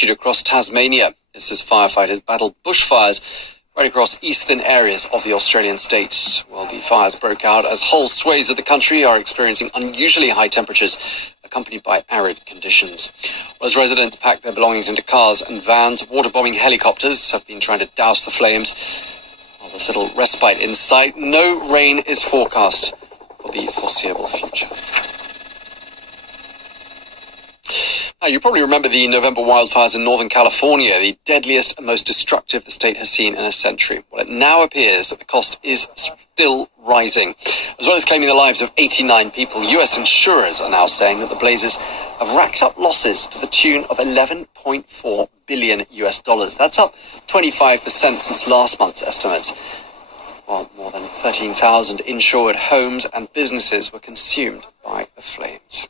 issued across Tasmania. This as firefighters battled bushfires right across eastern areas of the Australian state. Well, the fires broke out as whole swathes of the country are experiencing unusually high temperatures, accompanied by arid conditions. Well, as residents pack their belongings into cars and vans, waterbombing helicopters have been trying to douse the flames. While there's little respite in sight, no rain is forecast for the foreseeable future. Now, you probably remember the November wildfires in Northern California, the deadliest and most destructive the state has seen in a century. Well, it now appears that the cost is still rising. As well as claiming the lives of 89 people, US insurers are now saying that the blazes have racked up losses to the tune of $11.4 billion US. That's up 25% since last month's estimates. While more than 13,000 insured homes and businesses were consumed by the flames.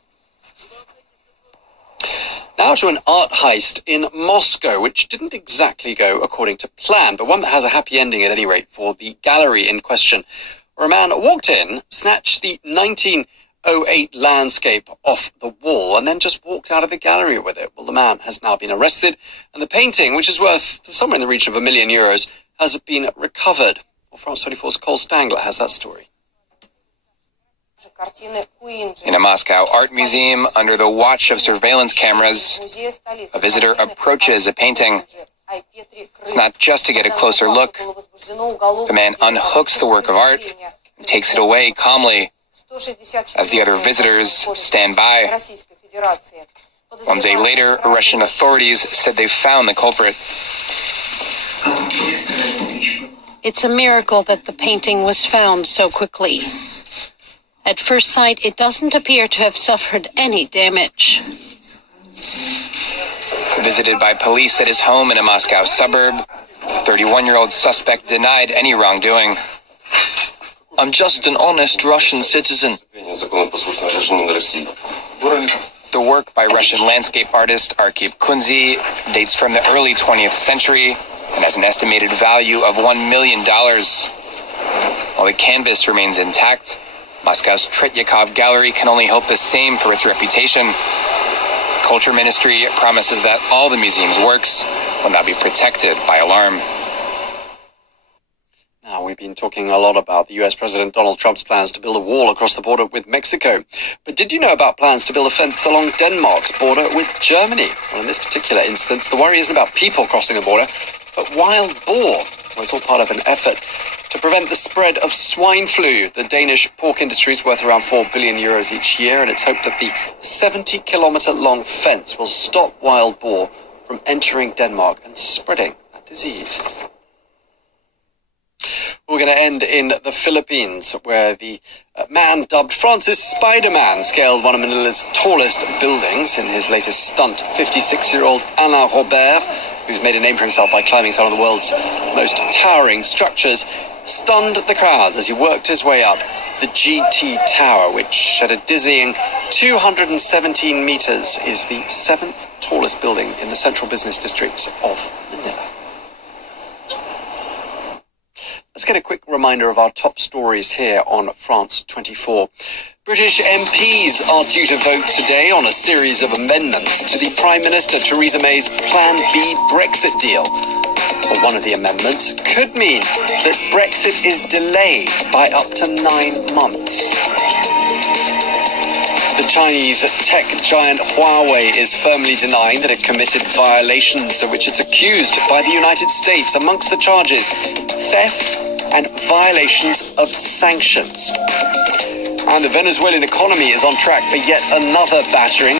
Now to an art heist in Moscow, which didn't exactly go according to plan, but one that has a happy ending at any rate for the gallery in question, where a man walked in, snatched the 1908 landscape off the wall, and then just walked out of the gallery with it. Well, the man has now been arrested, and the painting, which is worth somewhere in the region of €1 million, has been recovered. Well, France 24's Cole Stangler has that story. In a Moscow art museum, under the watch of surveillance cameras, a visitor approaches a painting. It's not just to get a closer look. The man unhooks the work of art and takes it away calmly as the other visitors stand by. 1 day later, Russian authorities said they found the culprit. It's a miracle that the painting was found so quickly. At first sight, it doesn't appear to have suffered any damage. Visited by police at his home in a Moscow suburb, the 31-year-old suspect denied any wrongdoing. I'm just an honest Russian citizen. The work by Russian landscape artist Arkhip Kunzi dates from the early 20th century and has an estimated value of $1 million. While the canvas remains intact, Moscow's Tretyakov Gallery can only hope the same for its reputation. The Culture Ministry promises that all the museum's works will now be protected by alarm. Now, we've been talking a lot about the US President Donald Trump's plans to build a wall across the border with Mexico. But did you know about plans to build a fence along Denmark's border with Germany? Well, in this particular instance, the worry isn't about people crossing the border, but wild boar. Well, it's all part of an effort to prevent the spread of swine flu. The Danish pork industry is worth around €4 billion each year, and it's hoped that the 70-kilometre-long fence will stop wild boar from entering Denmark and spreading that disease. We're going to end in the Philippines, where the man dubbed Francis Spider-Man scaled one of Manila's tallest buildings in his latest stunt. 56-year-old Alain Robert, who's made a name for himself by climbing some of the world's most towering structures, stunned the crowds as he worked his way up the GT Tower, which at a dizzying 217 meters is the 7th tallest building in the central business district of Manila. Let's get a quick reminder of our top stories here on France 24. British MPs are due to vote today on a series of amendments to the Prime Minister Theresa May's Plan B Brexit deal. Well, one of the amendments could mean that Brexit is delayed by up to 9 months. The Chinese tech giant Huawei is firmly denying that it committed violations of which it's accused by the United States. Amongst the charges, theft and violations of sanctions. And the Venezuelan economy is on track for yet another battering.